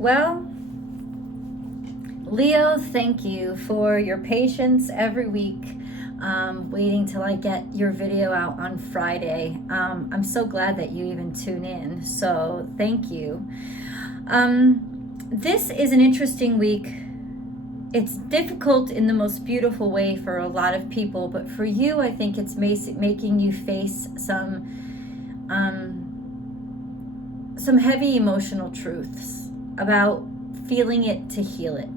Well, Leo, thank you for your patience every week, waiting till I get your video out on Friday. I'm so glad that you even tune in, so thank you. This is an interesting week. It's difficult in the most beautiful way for a lot of people, but for you, I think it's making you face some heavy emotional truths about feeling it to heal it.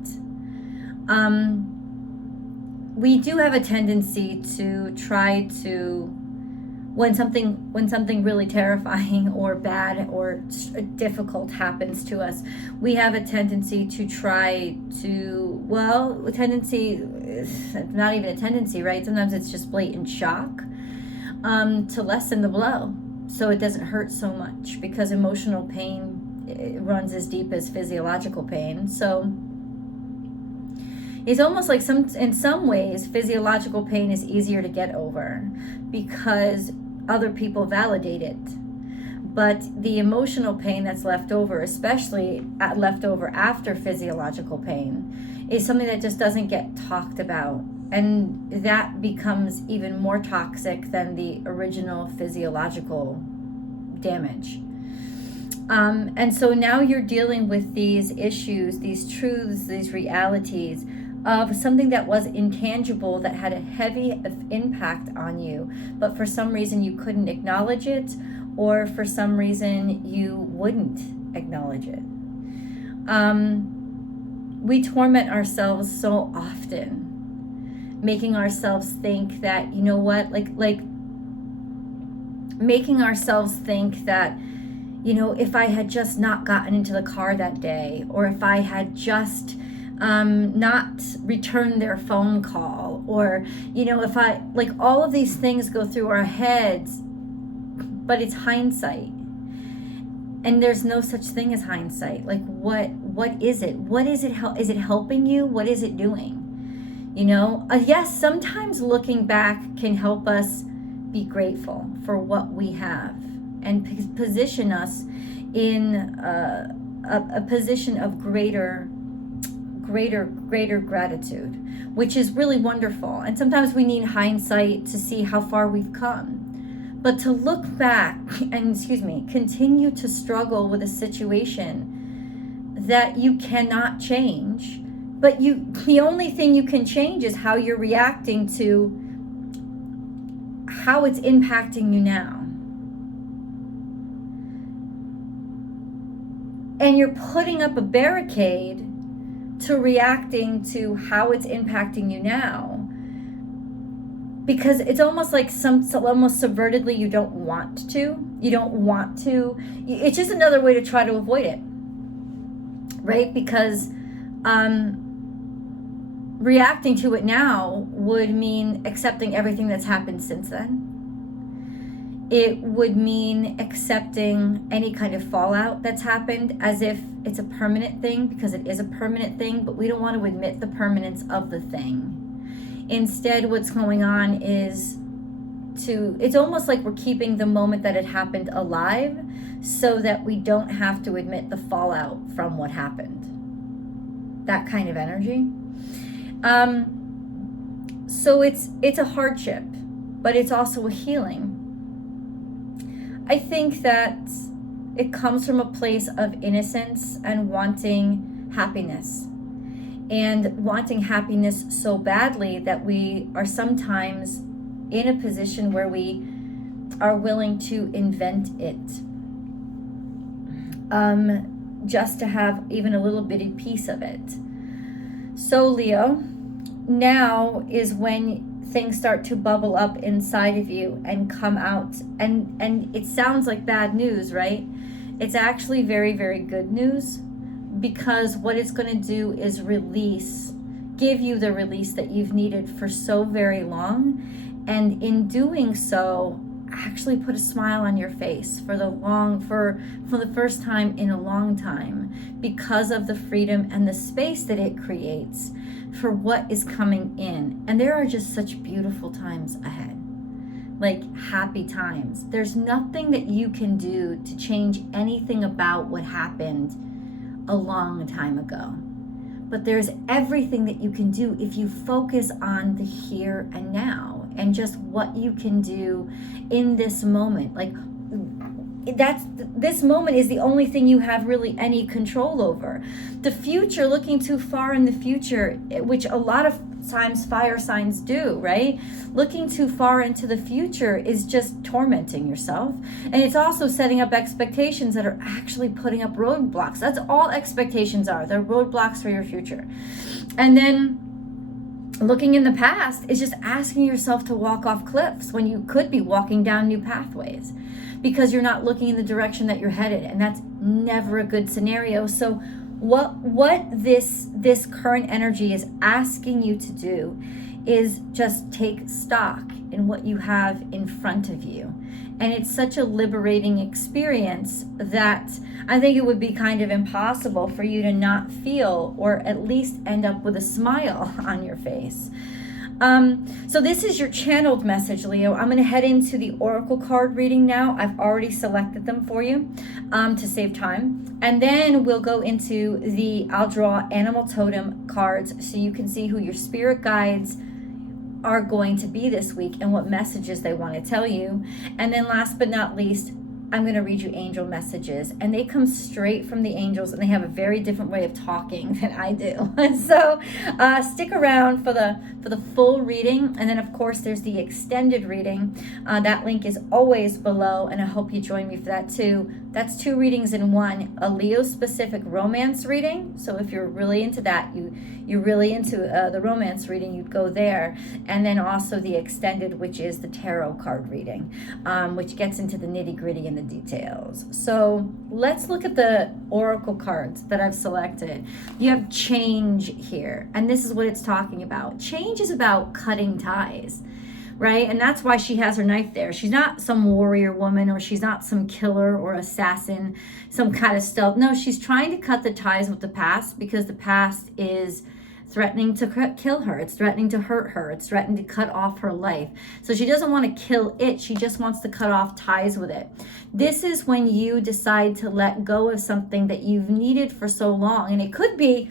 We do have a tendency to try to, when something really terrifying or bad or difficult happens to us, we have a tendency to try to, well, a tendency, not even a tendency, right? Sometimes it's just blatant shock, to lessen the blow so it doesn't hurt so much, because emotional pain, it runs as deep as physiological pain. So it's almost like in some ways, physiological pain is easier to get over because other people validate it. But the emotional pain that's left over, especially left over after physiological pain, is something that just doesn't get talked about. And that becomes even more toxic than the original physiological damage. And so now you're dealing with these issues, these truths, these realities of something that was intangible, that had a heavy impact on you, but for some reason you couldn't acknowledge it, or for some reason you wouldn't acknowledge it. We torment ourselves so often, making ourselves think that, you know what, like making ourselves think that, you know, if I had just not gotten into the car that day, or if I had just not returned their phone call, or, you know, if I, like, all of these things go through our heads, but it's hindsight. And there's no such thing as hindsight. Like, what is it? What is it? Is it helping you? What is it doing? You know, yes, sometimes looking back can help us be grateful for what we have and position us in a position of greater gratitude, which is really wonderful. And sometimes we need hindsight to see how far we've come. But to look back and, continue to struggle with a situation that you cannot change, but the only thing you can change is how you're reacting to how it's impacting you now. And you're putting up a barricade to reacting to how it's impacting you now, because it's almost like almost subvertedly you don't want to. It's just another way to try to avoid it, right? Because reacting to it now would mean accepting everything that's happened since then. It would mean accepting any kind of fallout that's happened as if it's a permanent thing, because it is a permanent thing, but we don't want to admit the permanence of the thing. Instead, what's going on is it's almost like we're keeping the moment that it happened alive so that we don't have to admit the fallout from what happened. That kind of energy. So it's a hardship, but it's also a healing. I think that it comes from a place of innocence and wanting happiness. And wanting happiness so badly that we are sometimes in a position where we are willing to invent it. Just to have even a little bitty piece of it. So Leo, now is when things start to bubble up inside of you and come out, and it sounds like bad news, right? It's actually very, very good news, because what it's going to do is give you the release that you've needed for so very long, and in doing so actually put a smile on your face for the first time in a long time, because of the freedom and the space that it creates for what is coming in. And there are just such beautiful times ahead, like happy times. There's nothing that you can do to change anything about what happened a long time ago. But there's everything that you can do if you focus on the here and now and just what you can do in this moment. Like, this moment is the only thing you have really any control over. The future, looking too far in the future, which a lot of times fire signs do, right? Looking too far into the future is just tormenting yourself. And it's also setting up expectations that are actually putting up roadblocks. That's all expectations are. They're roadblocks for your future. And then looking in the past is just asking yourself to walk off cliffs when you could be walking down new pathways, because you're not looking in the direction that you're headed, and that's never a good scenario. So what this current energy is asking you to do is just take stock in what you have in front of you. And it's such a liberating experience that I think it would be kind of impossible for you to not feel, or at least end up with a smile on your face. So this is your channeled message, Leo. I'm going to head into the oracle card reading now. I've already selected them for you to save time. And then we'll go into I'll draw animal totem cards so you can see who your spirit guides are going to be this week and what messages they want to tell you. And then last but not least, I'm going to read you angel messages, and they come straight from the angels, and they have a very different way of talking than I do. So stick around for the full reading. And then of course there's the extended reading. That link is always below, and I hope you join me for that too. That's 2 readings in one: a Leo specific romance reading. So if you're really into that, you're really into the romance reading, you'd go there. And then also the extended, which is the tarot card reading, which gets into the nitty gritty and the details. So let's look at the oracle cards that I've selected. You have change here, and this is what it's talking about. Change is about cutting ties, right? And that's why she has her knife there. She's not some warrior woman, or she's not some killer or assassin, some kind of stealth. No, she's trying to cut the ties with the past, because the past is threatening to kill her. It's threatening to hurt her. It's threatening to cut off her life. So she doesn't want to kill it. She just wants to cut off ties with it. This is when you decide to let go of something that you've needed for so long. And it could be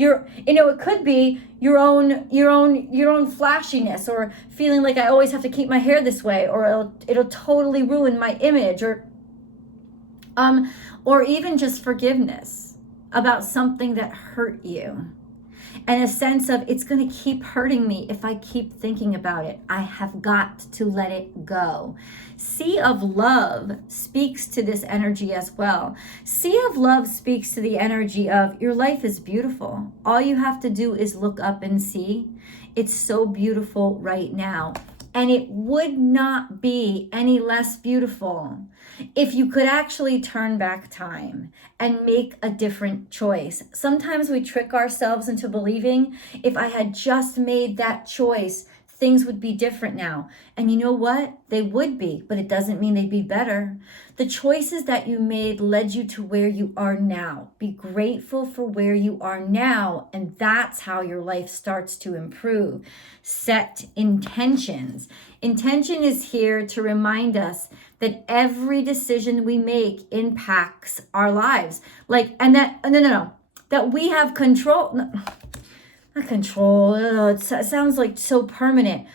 it could be your own flashiness, or feeling like I always have to keep my hair this way, or it'll totally ruin my image, or even just forgiveness about something that hurt you. And a sense of, it's going to keep hurting me if I keep thinking about it. I have got to let it go. Sea of Love speaks to this energy as well. Sea of Love speaks to the energy of, your life is beautiful. All you have to do is look up and see. It's so beautiful right now. And it would not be any less beautiful if you could actually turn back time and make a different choice. Sometimes we trick ourselves into believing, if I had just made that choice, things would be different now. And you know what? They would be, but it doesn't mean they'd be better. The choices that you made led you to where you are now. Be grateful for where you are now, and that's how your life starts to improve. Set intentions. Intention is here to remind us that every decision we make impacts our lives. That we have control. Not control. It sounds like so permanent.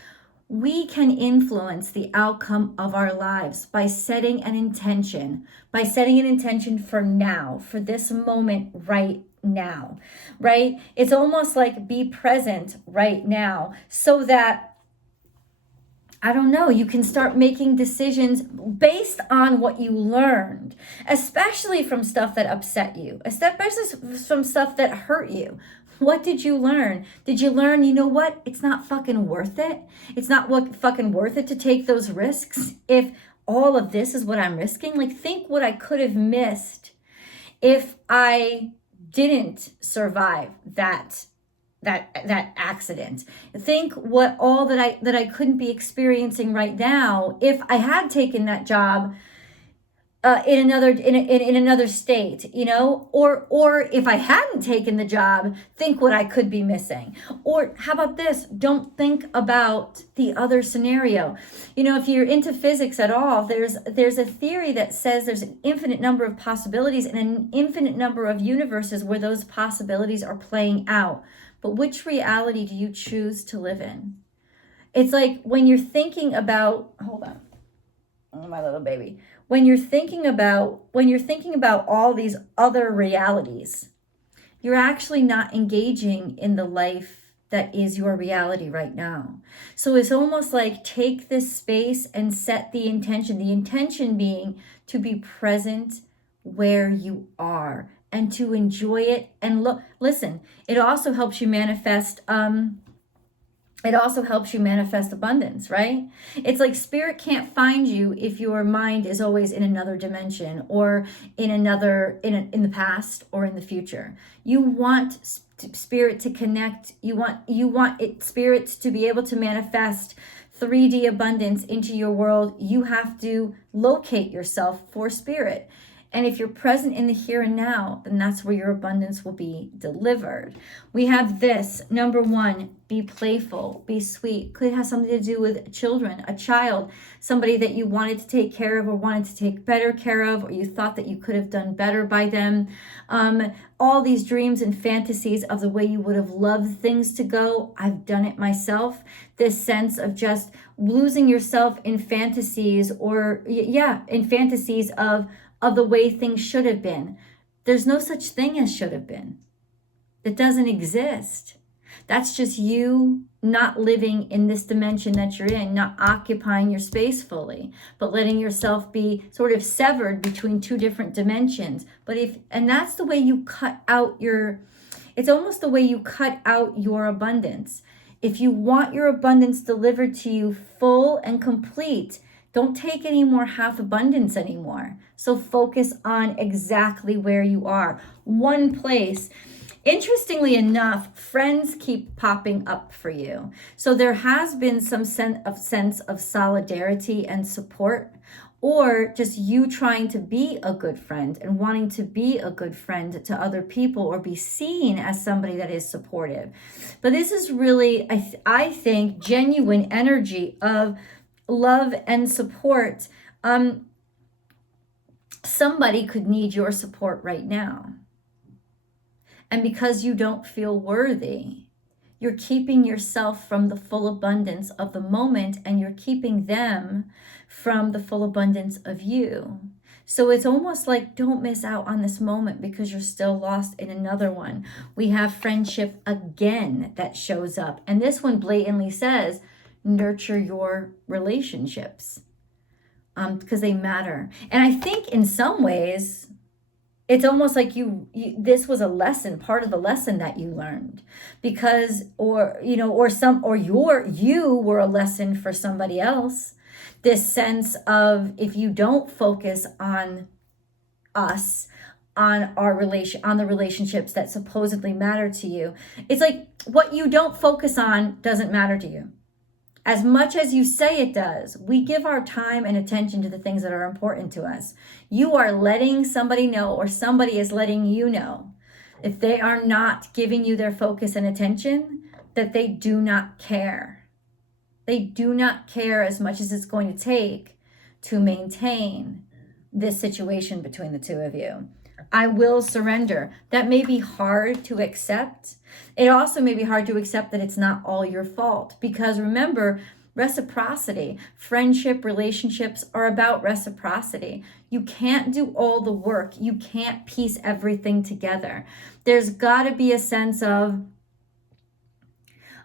We can influence the outcome of our lives by setting an intention. By setting an intention for now, for this moment right now, right? It's almost like be present right now, so that, I don't know, you can start making decisions based on what you learned, especially from stuff that upset you, especially from stuff that hurt you. What did you learn? Did you learn, you know what? It's not fucking worth it. It's not fucking worth it to take those risks if all of this is what I'm risking. Like, think what I could have missed if I didn't survive that accident. Think what all that I couldn't be experiencing right now if I had taken that job in another state, or if I hadn't taken the job, think what I could be missing. Or how about this? Don't think about the other scenario. If you're into physics at all, there's a theory that says there's an infinite number of possibilities and an infinite number of universes where those possibilities are playing out. But which reality do you choose to live in? It's like when you're thinking about, hold on, oh, my little baby. When you're thinking about all these other realities, you're actually not engaging in the life that is your reality right now. So it's almost like take this space and set the intention being to be present where you are and to enjoy it. And listen, it also helps you manifest abundance, right? It's like spirit can't find you if your mind is always in another dimension or in the past or in the future. You want spirit to connect. You want spirit to be able to manifest 3D abundance into your world. You have to locate yourself for spirit. And if you're present in the here and now, then that's where your abundance will be delivered. We have this, number 1, be playful, be sweet. Could have something to do with children, a child, somebody that you wanted to take care of or wanted to take better care of, or you thought that you could have done better by them. All these dreams and fantasies of the way you would have loved things to go. I've done it myself. This sense of just losing yourself in fantasies of the way things should have been. There's no such thing as should have been. It doesn't exist. That's just you not living in this dimension that you're in, not occupying your space fully, but letting yourself be sort of severed between two different dimensions. And that's the way you cut out it's almost the way you cut out your abundance. If you want your abundance delivered to you full and complete, don't take any more half abundance anymore. So focus on exactly where you are. One place. Interestingly enough, friends keep popping up for you. So there has been some sense of solidarity and support, or just you trying to be a good friend and wanting to be a good friend to other people or be seen as somebody that is supportive. But this is really, I think, genuine energy of love and support. Somebody could need your support right now. And because you don't feel worthy, you're keeping yourself from the full abundance of the moment, and you're keeping them from the full abundance of you. So it's almost like don't miss out on this moment because you're still lost in another one. We have friendship again that shows up. And this one blatantly says, nurture your relationships because they matter. And I think in some ways, it's almost like you this was a lesson, part of the lesson that you learned, because you were a lesson for somebody else. This sense of, if you don't focus on us, on the relationships that supposedly matter to you, it's like what you don't focus on doesn't matter to you. As much as you say it does, we give our time and attention to the things that are important to us. You are letting somebody know, or somebody is letting you know, if they are not giving you their focus and attention, that they do not care. They do not care as much as it's going to take to maintain this situation between the two of you. I will surrender. That may be hard to accept. It also may be hard to accept that it's not all your fault, because remember, reciprocity, friendship, relationships are about reciprocity. You can't do all the work. You can't piece everything together. There's got to be a sense of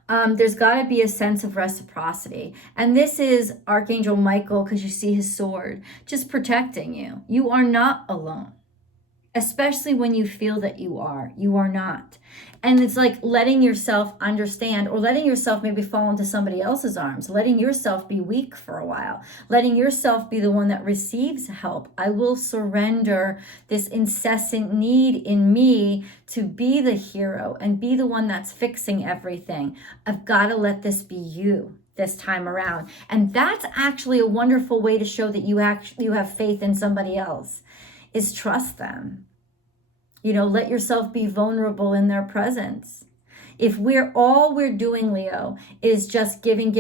reciprocity. And this is Archangel Michael, because you see his sword, just protecting you. You are not alone. Especially when you feel that you are not. And it's like letting yourself understand, or letting yourself maybe fall into somebody else's arms, letting yourself be weak for a while, letting yourself be the one that receives help. I will surrender this incessant need in me to be the hero and be the one that's fixing everything. I've got to let this be you. this time around. And that's actually a wonderful way to show that you have faith in somebody else, is trust them. You know, let yourself be vulnerable in their presence. If all we're doing, Leo, is just giving,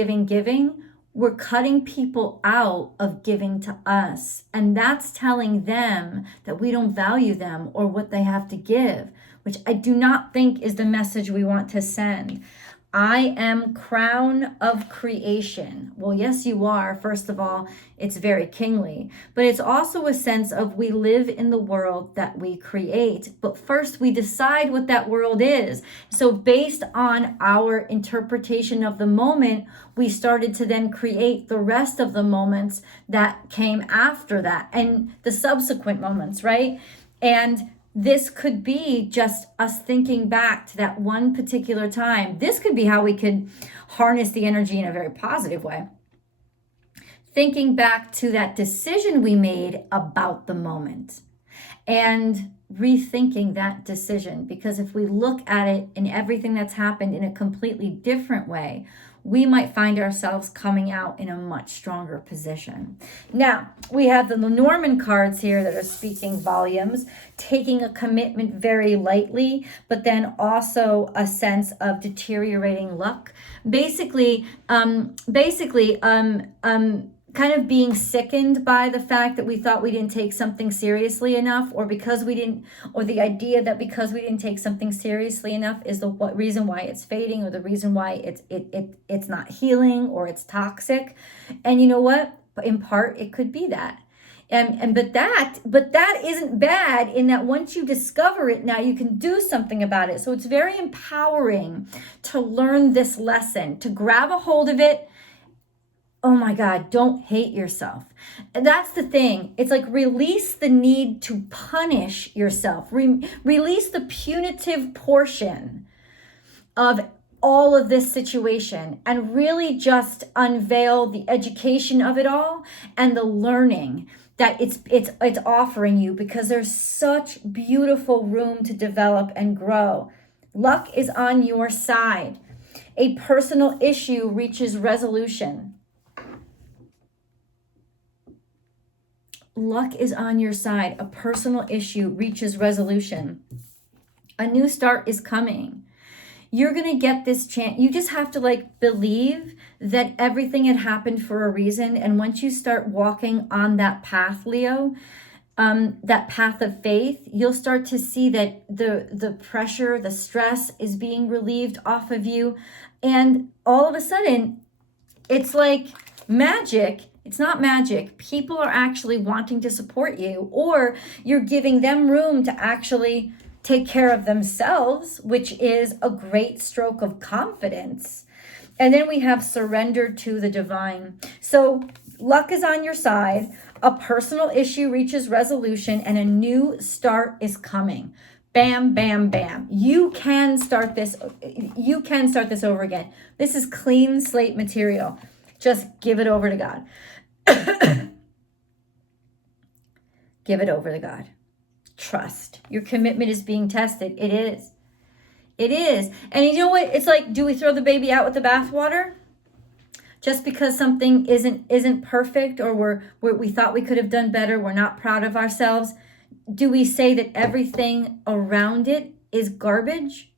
we're cutting people out of giving to us. And that's telling them that we don't value them or what they have to give, which I do not think is the message we want to send. I am crown of creation. Well, yes, you are. First of all, it's very kingly, but it's also a sense of we live in the world that we create. But first, we decide what that world is. So based on our interpretation of the moment, we started to then create the rest of the moments that came after that and the subsequent moments, right? And this could be just us thinking back to that one particular time. This could be how we could harness the energy in a very positive way. Thinking back to that decision we made about the moment and rethinking that decision. Because if we look at it in everything that's happened in a completely different way, we might find ourselves coming out in a much stronger position. Now, we have the Lenormand cards here that are speaking volumes, taking a commitment very lightly, but then also a sense of deteriorating luck. Basically, kind of being sickened by the fact that we thought we didn't take something seriously enough, or the idea that because we didn't take something seriously enough is the reason why it's fading, or the reason why it's not healing, or it's toxic. And you know what? In part, it could be that. But that isn't bad, in that once you discover it, now you can do something about it. So it's very empowering to learn this lesson, to grab a hold of it. Oh my God, don't hate yourself. That's the thing. It's like, release the need to punish yourself. Release the punitive portion of all of this situation, and really just unveil the education of it all and the learning that it's offering you, because there's such beautiful room to develop and grow. Luck is on your side. A personal issue reaches resolution. Luck is on your side. A personal issue reaches resolution. A new start is coming. You're going to get this chance. You just have to believe that everything had happened for a reason. And once you start walking on that path, Leo, that path of faith, you'll start to see that the pressure, the stress is being relieved off of you. And all of a sudden, it's like magic. It's not magic. People are actually wanting to support you, or you're giving them room to actually take care of themselves, which is a great stroke of confidence. And then we have surrender to the divine. So luck is on your side. A personal issue reaches resolution, and a new start is coming. Bam, bam, bam. You can start this over again. This is clean slate material. Just give it over to God. Give it over to God. Trust. Your commitment is being tested. It is. It is. And you know what? It's like, do we throw the baby out with the bathwater? Just because something isn't perfect, or we thought we could have done better, we're not proud of ourselves. Do we say that everything around it is garbage?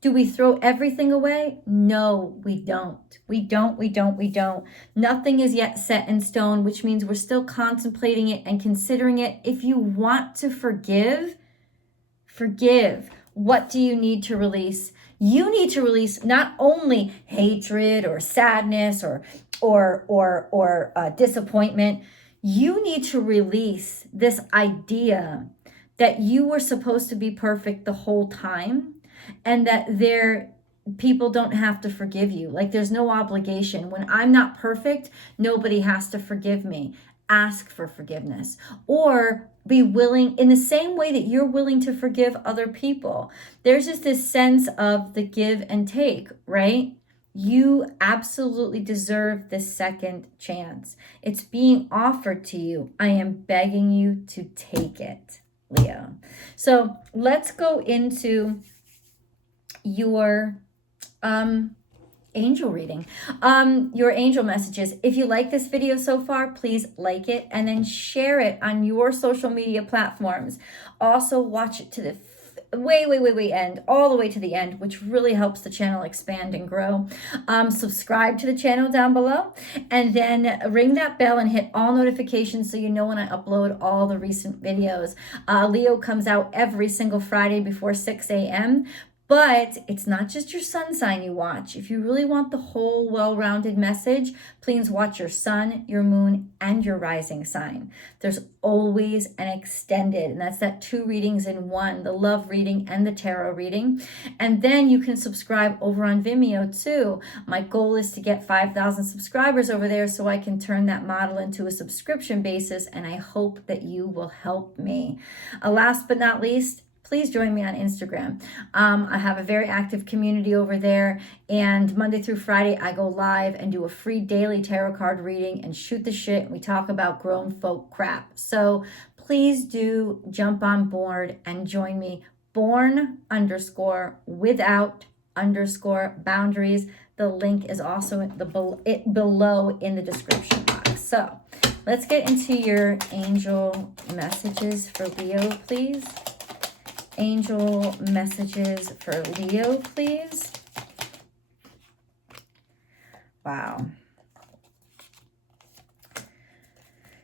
Do we throw everything away? No, we don't. We don't. Nothing is yet set in stone, which means we're still contemplating it and considering it. If you want to forgive. What do you need to release? You need to release not only hatred or sadness or disappointment. You need to release this idea that you were supposed to be perfect the whole time, and that people don't have to forgive you. Like, there's no obligation. When I'm not perfect, nobody has to forgive me. Ask for forgiveness, or be willing, in the same way that you're willing to forgive other people. There's just this sense of the give and take, right? You absolutely deserve this second chance. It's being offered to you. I am begging you to take it, Leo. So let's go into your angel reading. Your angel messages. If you like this video so far, please like it and then share it on your social media platforms. Also watch it to the way end, all the way to the end, which really helps the channel expand and grow. Subscribe to the channel down below, and then ring that bell and hit all notifications so you know when I upload all the recent videos. Leo comes out every single Friday before 6 a.m. But it's not just your sun sign you watch. If you really want the whole well-rounded message, please watch your sun, your moon, and your rising sign. There's always an extended, and that's that 2 readings in 1, the love reading and the tarot reading. And then you can subscribe over on Vimeo too. My goal is to get 5,000 subscribers over there so I can turn that model into a subscription basis, and I hope that you will help me. Last but not least, please join me on Instagram. I have a very active community over there, and Monday through Friday, I go live and do a free daily tarot card reading and shoot the shit. We talk about grown folk crap. So please do jump on board and join me. Born_without_boundaries. The link is also below in the description box. So let's get into your angel messages for Leo, please. Angel messages for Leo, please. Wow.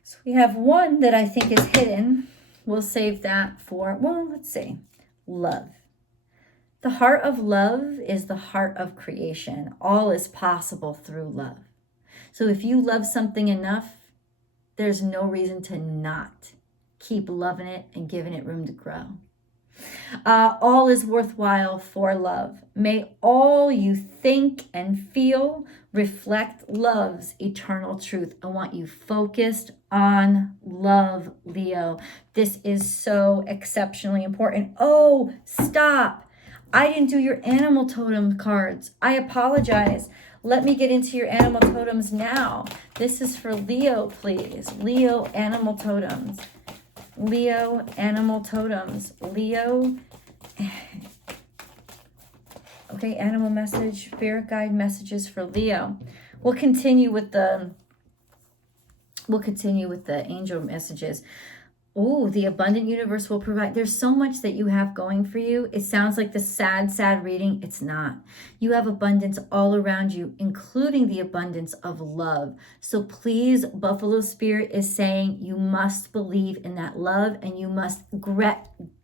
So we have one that I think is hidden. We'll save that for, well, let's see. Love. The heart of love is the heart of creation. All is possible through love. So if you love something enough, there's no reason to not keep loving it and giving it room to grow. All is worthwhile for love. May all you think and feel reflect love's eternal truth. I want you focused on love, Leo. This is so exceptionally important. Oh, stop. I didn't do your animal totem cards. I apologize. Let me get into your animal totems now. This is for Leo, please. Leo animal totems. Leo animal totems. Leo. Okay, animal message, spirit guide messages for Leo. We'll continue with the angel messages. Oh, the abundant universe will provide. There's so much that you have going for you. It sounds like the sad reading. It's not. You have abundance all around you, including the abundance of love. So please, Buffalo Spirit is saying you must believe in that love, and you must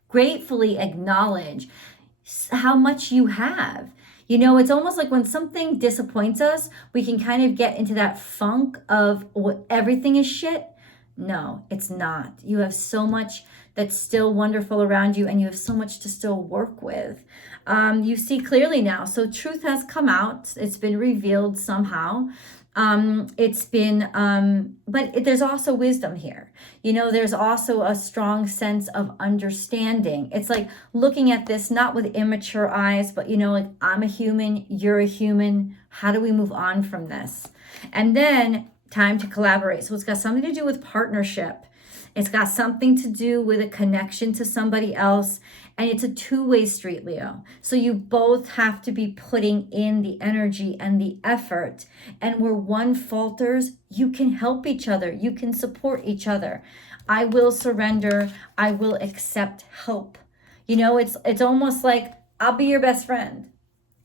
gratefully acknowledge how much you have. You know, it's almost like when something disappoints us, we can kind of get into that funk of what everything is shit. No, it's not. You have so much that's still wonderful around you, and you have so much to still work with. You see clearly now. So truth has come out. It's been revealed somehow. But there's also wisdom here. You know, there's also a strong sense of understanding. It's like looking at this not with immature eyes, but, you know, like, I'm a human, you're a human. How do we move on from this? And then time to collaborate. So it's got something to do with partnership. It's got something to do with a connection to somebody else. And it's a two-way street, Leo. So you both have to be putting in the energy and the effort. And where one falters, you can help each other. You can support each other. I will surrender. I will accept help. You know, it's almost like, I'll be your best friend.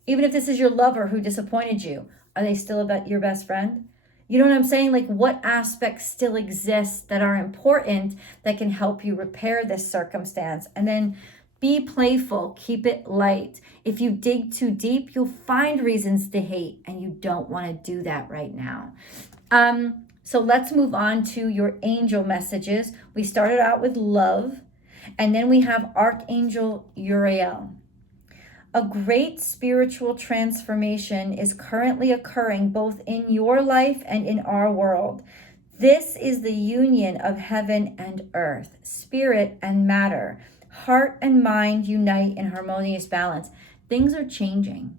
Even if this is your lover who disappointed you, are they still about your best friend? You know what I'm saying? Like, what aspects still exist that are important that can help you repair this circumstance? And then be playful, keep it light. If you dig too deep, you'll find reasons to hate, and you don't want to do that right now. So let's move on to your angel messages. We started out with love, and then we have Archangel Uriel. A great spiritual transformation is currently occurring both in your life and in our world. This is the union of heaven and earth, spirit and matter. Heart and mind unite in harmonious balance. Things are changing.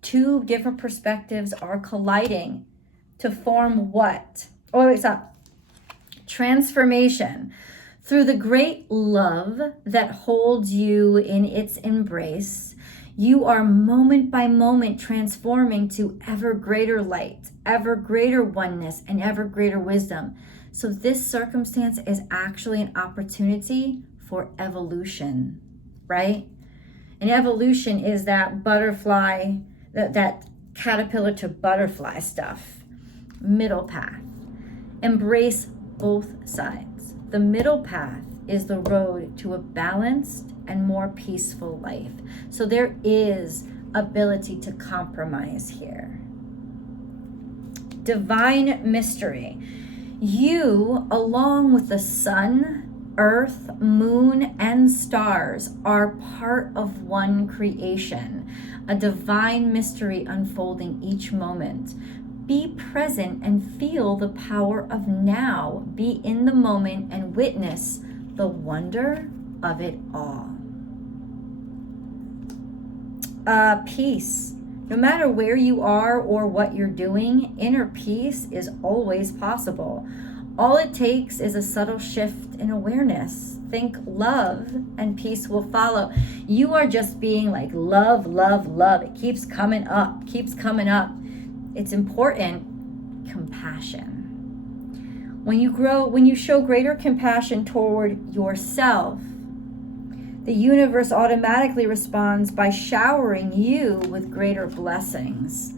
Two different perspectives are colliding to form what? Oh, wait, stop. Transformation. Through the great love that holds you in its embrace, You are moment by moment transforming to ever greater light, ever greater oneness, and ever greater wisdom. So this circumstance is actually an opportunity for evolution, right? And evolution is that butterfly, that caterpillar to butterfly stuff. Middle path. Embrace both sides. The middle path is the road to a balanced and more peaceful life. So there is ability to compromise here. Divine mystery. You, along with the sun, earth, moon, and stars, are part of one creation, a divine mystery unfolding each moment. Be present and feel the power of now. Be in the moment and witness the wonder of it all. Peace. No matter where you are or what you're doing, inner peace is always possible. All it takes is a subtle shift in awareness. Think love and peace will follow. You are just being like love, love, love. It keeps coming up, keeps coming up. It's important. Compassion. When you show greater compassion toward yourself, the universe automatically responds by showering you with greater blessings.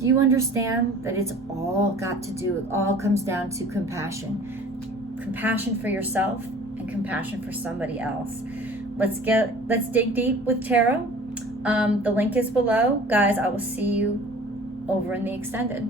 Do you understand that it all comes down to compassion? Compassion for yourself and compassion for somebody else. Let's dig deep with tarot. The link is below. Guys, I will see you over in the extended.